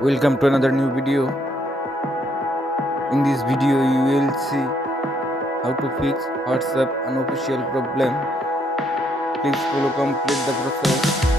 Welcome to another new video. In this video you will see how to fix WhatsApp unofficial problem. Please follow complete the process.